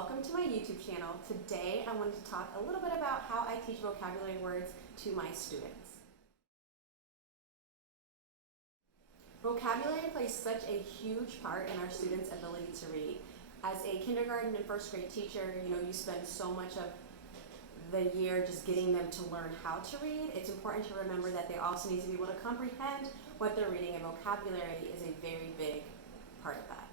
welcome to my YouTube channel. Today I wanted to talk a little bit about how I teach vocabulary words to my students. Vocabulary plays such a huge part in our students' ability to read. As a kindergarten and first grade teacher, you spend so much of the year just getting them to learn how to read. It's important to remember that they also need to be able to comprehend what they're reading, and vocabulary is a very big part of that.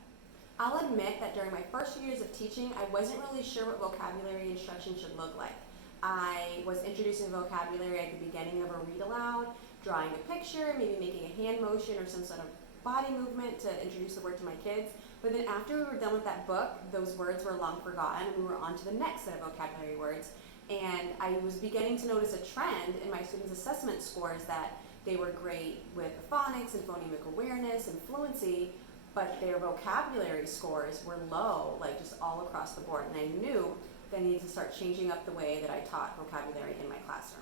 I'll admit that during my first few years of teaching, I wasn't really sure what vocabulary instruction should look like. I was introducing vocabulary at the beginning of a read aloud, drawing a picture, maybe making a hand motion or some sort of body movement to introduce the word to my kids. But then after we were done with that book, those words were long forgotten. We were on to the next set of vocabulary words. And I was beginning to notice a trend in my students' assessment scores that they were great with phonics and phonemic awareness and fluency, but their vocabulary scores were low, like just all across the board. And I knew that I needed to start changing up the way that I taught vocabulary in my classroom.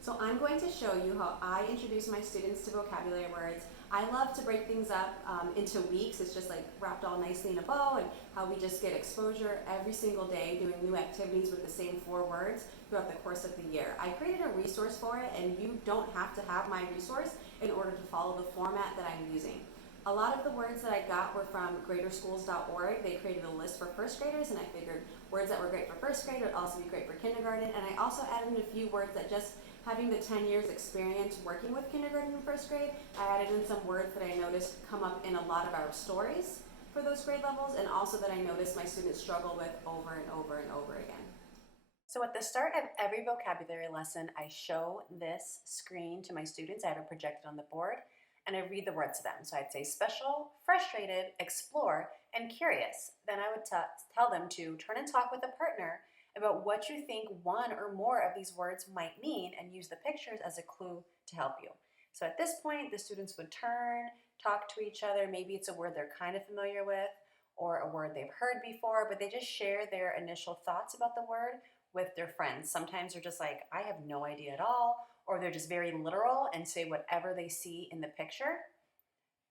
So I'm going to show you how I introduce my students to vocabulary words. I love to break things up into weeks. It's just like wrapped all nicely in a bow, and how we just get exposure every single day doing new activities with the same 4 words throughout the course of the year. I created a resource for it, and you don't have to have my resource in order to follow the format that I'm using. A lot of the words that I got were from greaterschools.org. They created a list for first graders, and I figured words that were great for first grade would also be great for kindergarten. And I also added in a few words that, just having the 10 years experience working with kindergarten and first grade, I added in some words that I noticed come up in a lot of our stories for those grade levels, and also that I noticed my students struggle with over and over and over again. So at the start of every vocabulary lesson, I show this screen to my students. I have it projected on the board, and I read the words to them. So I'd say special, frustrated, explore, and curious. Then I would tell them to turn and talk with a partner about what you think one or more of these words might mean, and use the pictures as a clue to help you. So at this point, the students would turn, talk to each other. Maybe it's a word they're kind of familiar with, or a word they've heard before, but they just share their initial thoughts about the word with their friends. Sometimes they're just like, I have no idea at all, or they're just very literal and say whatever they see in the picture.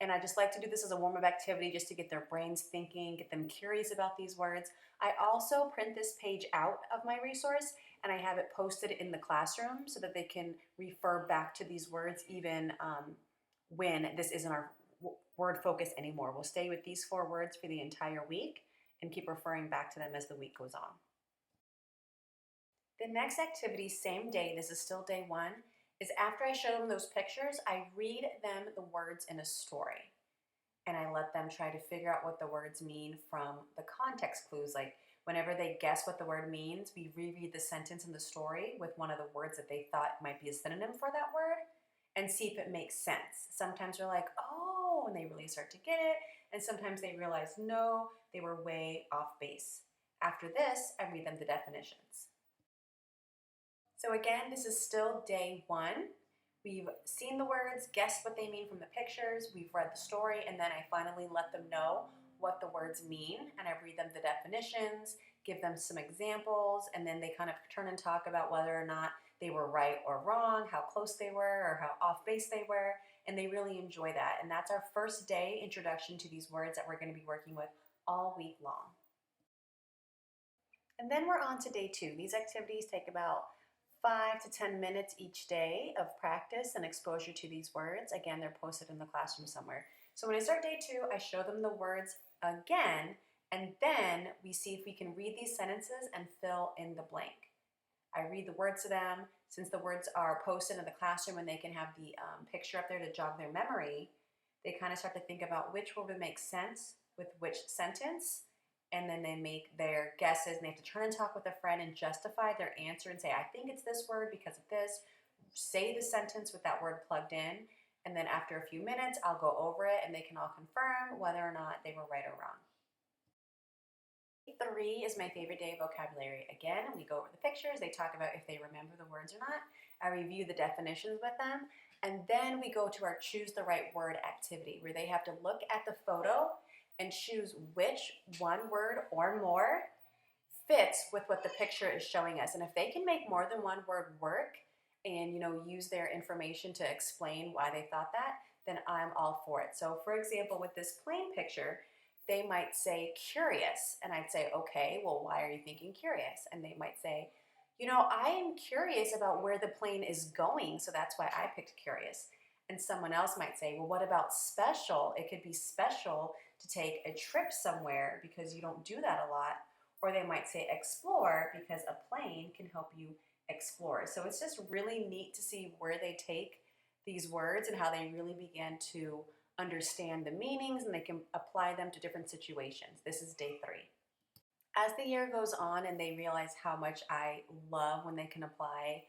And I just like to do this as a warm-up activity just to get their brains thinking, get them curious about these words. I also print this page out of my resource, and I have it posted in the classroom so that they can refer back to these words even when this isn't our word focus anymore. We'll stay with these 4 words for the entire week and keep referring back to them as the week goes on. The next activity, same day, this is still day 1, is after I show them those pictures, I read them the words in a story. And I let them try to figure out what the words mean from the context clues. Like whenever they guess what the word means, we reread the sentence in the story with one of the words that they thought might be a synonym for that word, and see if it makes sense. Sometimes they're like, oh, and they really start to get it. And sometimes they realize, no, they were way off base. After this, I read them the definitions. So again, this is still day 1. We've seen the words, guessed what they mean from the pictures, we've read the story, and then I finally let them know what the words mean, and I read them the definitions, give them some examples, and then they kind of turn and talk about whether or not they were right or wrong, how close they were, or how off base they were, and they really enjoy that. And that's our first day introduction to these words that we're going to be working with all week long. And then we're on to day 2. These activities take about 5 to 10 minutes each day of practice and exposure to these words. Again, they're posted in the classroom somewhere. So when I start day 2, I show them the words again, and then we see if we can read these sentences and fill in the blank. I read the words to them. Since the words are posted in the classroom and they can have the picture up there to jog their memory, they kind of start to think about which word would make sense with which sentence, and then they make their guesses, and they have to turn and talk with a friend and justify their answer and say, I think it's this word because of this. Say the sentence with that word plugged in, and then after a few minutes, I'll go over it, and they can all confirm whether or not they were right or wrong. Day 3 is my favorite day of vocabulary. Again, we go over the pictures, they talk about if they remember the words or not. I review the definitions with them, and then we go to our choose the right word activity, where they have to look at the photo and choose which one word or more fits with what the picture is showing us. And if they can make more than one word work and use their information to explain why they thought that, then I'm all for it. So for example, with this plain picture, they might say curious, and I'd say, okay, well, why are you thinking curious? And they might say, I am curious about where the plane is going, so that's why I picked curious. And someone else might say, well, what about special? It could be special to take a trip somewhere because you don't do that a lot. Or they might say explore because a plane can help you explore. So it's just really neat to see where they take these words and how they really begin to understand the meanings, and they can apply them to different situations. This is day 3. As the year goes on and they realize how much I love when they can apply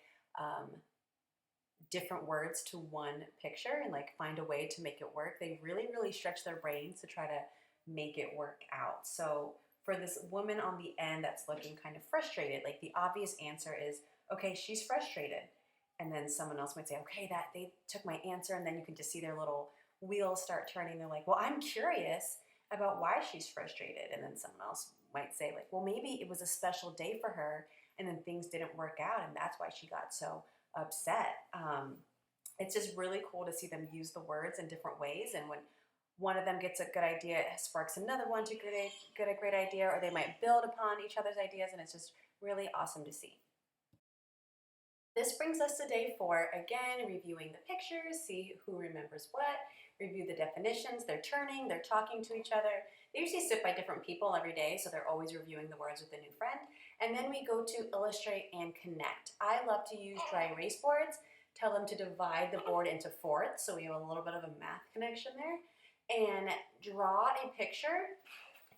different words to one picture and like find a way to make it work, they really, really stretch their brains to try to make it work out. So for this woman on the end that's looking kind of frustrated, like the obvious answer is, okay, she's frustrated. And then someone else might say, okay, that they took my answer, and then you can just see their little wheels start turning. They're like, well, I'm curious about why she's frustrated. And then someone else might say, like, well, maybe it was a special day for her and then things didn't work out and that's why she got so upset. It's just really cool to see them use the words in different ways, and when one of them gets a good idea, it sparks another one to get a great idea, or they might build upon each other's ideas, and it's just really awesome to see. This brings us to day 4, again, reviewing the pictures, see who remembers what, review the definitions, they're turning, they're talking to each other. They usually sit by different people every day, so they're always reviewing the words with a new friend. And then we go to illustrate and connect. I love to use dry erase boards, tell them to divide the board into fourths, so we have a little bit of a math connection there, and draw a picture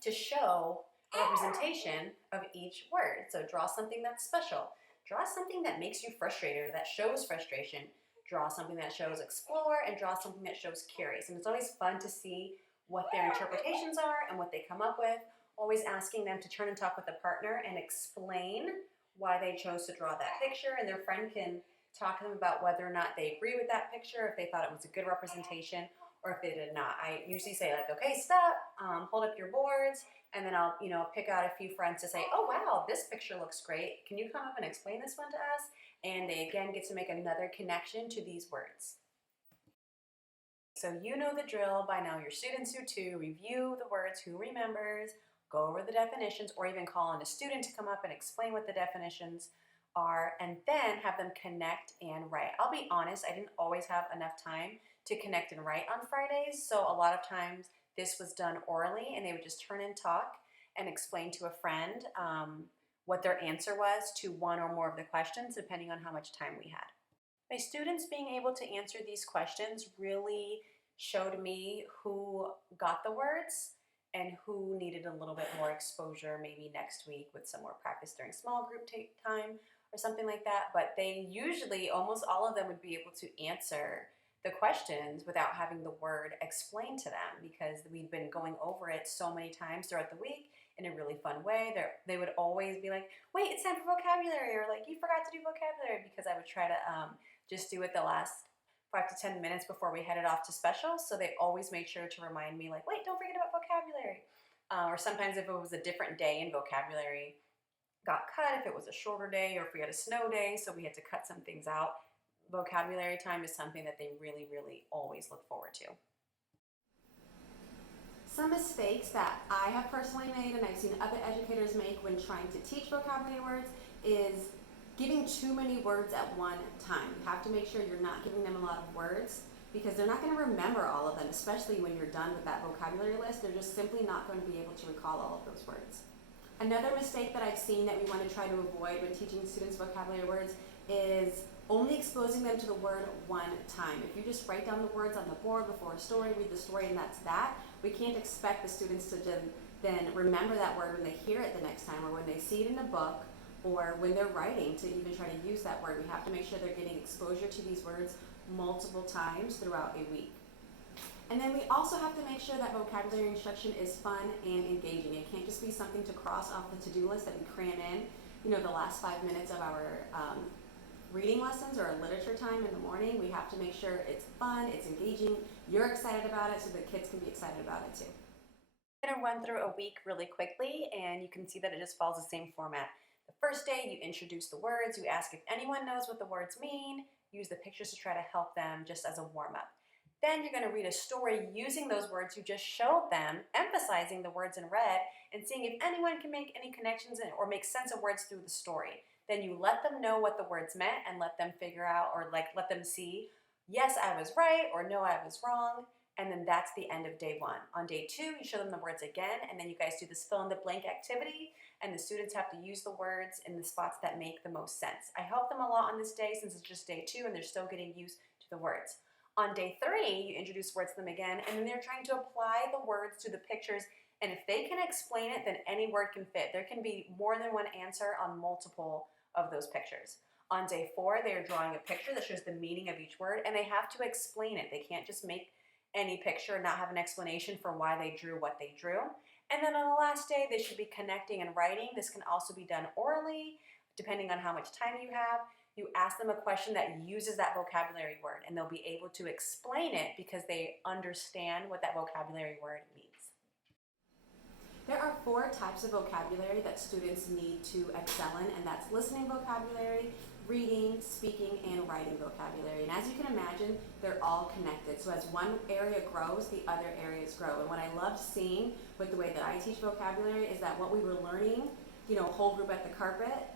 to show a representation of each word. So draw something that's special. Draw something that makes you frustrated or that shows frustration. Draw something that shows explore, and draw something that shows curious. And it's always fun to see what their interpretations are and what they come up with. Always asking them to turn and talk with a partner and explain why they chose to draw that picture, and their friend can talk to them about whether or not they agree with that picture, if they thought it was a good representation, or if they did not. I usually say, like, okay, stop, hold up your boards, and then I'll pick out a few friends to say, oh wow, this picture looks great. Can you come up and explain this one to us? And they again get to make another connection to these words. So you know the drill by now. Your students do too. Review the words, who remembers, go over the definitions, or even call on a student to come up and explain what the definitions are, and then have them connect and write. I'll be honest, I didn't always have enough time to connect and write on Fridays, so a lot of times this was done orally, and they would just turn and talk and explain to a friend what their answer was to one or more of the questions, depending on how much time we had. My students being able to answer these questions really showed me who got the words and who needed a little bit more exposure, maybe next week with some more practice during small group time or something like that. But they usually, almost all of them would be able to answer the questions without having the word explained to them, because we've been going over it so many times throughout the week in a really fun way. They would always be like, wait, it's time for vocabulary, or like, you forgot to do vocabulary, because I would try to just do it the last 5 to 10 minutes before we headed off to special. So they always made sure to remind me, like, wait, don't forget about vocabulary. Or sometimes if it was a different day in vocabulary got cut, if it was a shorter day, or if we had a snow day, so we had to cut some things out. Vocabulary time is something that they really, really always look forward to. Some mistakes that I have personally made and I've seen other educators make when trying to teach vocabulary words is giving too many words at one time. You have to make sure you're not giving them a lot of words, because they're not going to remember all of them, especially when you're done with that vocabulary list. They're just simply not going to be able to recall all of those words. Another mistake that I've seen that we want to try to avoid when teaching students vocabulary words is only exposing them to the word one time. If you just write down the words on the board before a story, read the story, and that's that, we can't expect the students to then remember that word when they hear it the next time, or when they see it in a book, or when they're writing, to even try to use that word. We have to make sure they're getting exposure to these words multiple times throughout a week. And then we also have to make sure that vocabulary instruction is fun and engaging. It can't just be something to cross off the to-do list that we cram in, the last 5 minutes of our reading lessons or literature time in the morning. We have to make sure it's fun, it's engaging, you're excited about it, so the kids can be excited about it too. I'm going to run through a week really quickly, and you can see that it just follows the same format. The first day, you introduce the words, you ask if anyone knows what the words mean, use the pictures to try to help them just as a warm-up. Then you're going to read a story using those words you just showed them, emphasizing the words in red, and seeing if anyone can make any connections or make sense of words through the story. Then you let them know what the words meant and let them figure out, or let them see, yes, I was right, or no, I was wrong. And then that's the end of day 1. On day 2, you show them the words again, and then you guys do this fill in the blank activity, and the students have to use the words in the spots that make the most sense. I help them a lot on this day since it's just day 2 and they're still getting used to the words. On day 3, you introduce words to them again, and then they're trying to apply the words to the pictures, and if they can explain it, then any word can fit. There can be more than one answer on multiple of those pictures. On day 4, they are drawing a picture that shows the meaning of each word, and they have to explain it. They can't just make any picture and not have an explanation for why they drew what they drew. And then on the last day, they should be connecting and writing. This can also be done orally, depending on how much time you have. You ask them a question that uses that vocabulary word, and they'll be able to explain it because they understand what that vocabulary word means. There are 4 types of vocabulary that students need to excel in, and that's listening vocabulary, reading, speaking, and writing vocabulary. And as you can imagine, they're all connected. So as one area grows, the other areas grow. And what I love seeing with the way that I teach vocabulary is that what we were learning, whole group at the carpet,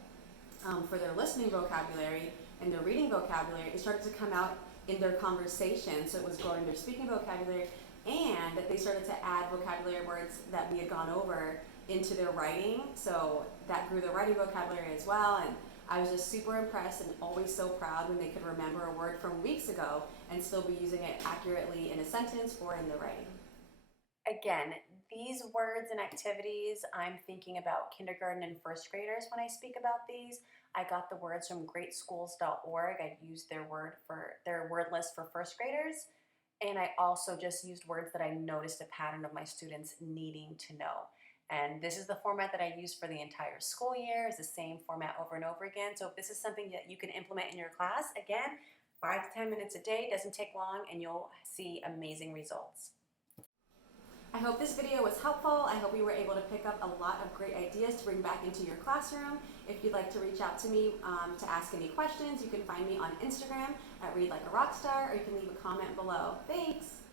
for their listening vocabulary and their reading vocabulary, it started to come out in their conversation. So it was growing their speaking vocabulary, and they started to add vocabulary words that we had gone over into their writing. So that grew their writing vocabulary as well. And I was just super impressed and always so proud when they could remember a word from weeks ago and still be using it accurately in a sentence or in the writing. Again, these words and activities, I'm thinking about kindergarten and first graders when I speak about these. I got the words from greatschools.org. I used their word list for first graders. And I also just used words that I noticed a pattern of my students needing to know. And this is the format that I use for the entire school year. It's the same format over and over again. So if this is something that you can implement in your class, again, 5 to 10 minutes a day, doesn't take long, and you'll see amazing results. I hope this video was helpful. I hope you were able to pick up a lot of great ideas to bring back into your classroom. If you'd like to reach out to me to ask any questions, you can find me on Instagram at Read Like a Rockstar, or you can leave a comment below. Thanks!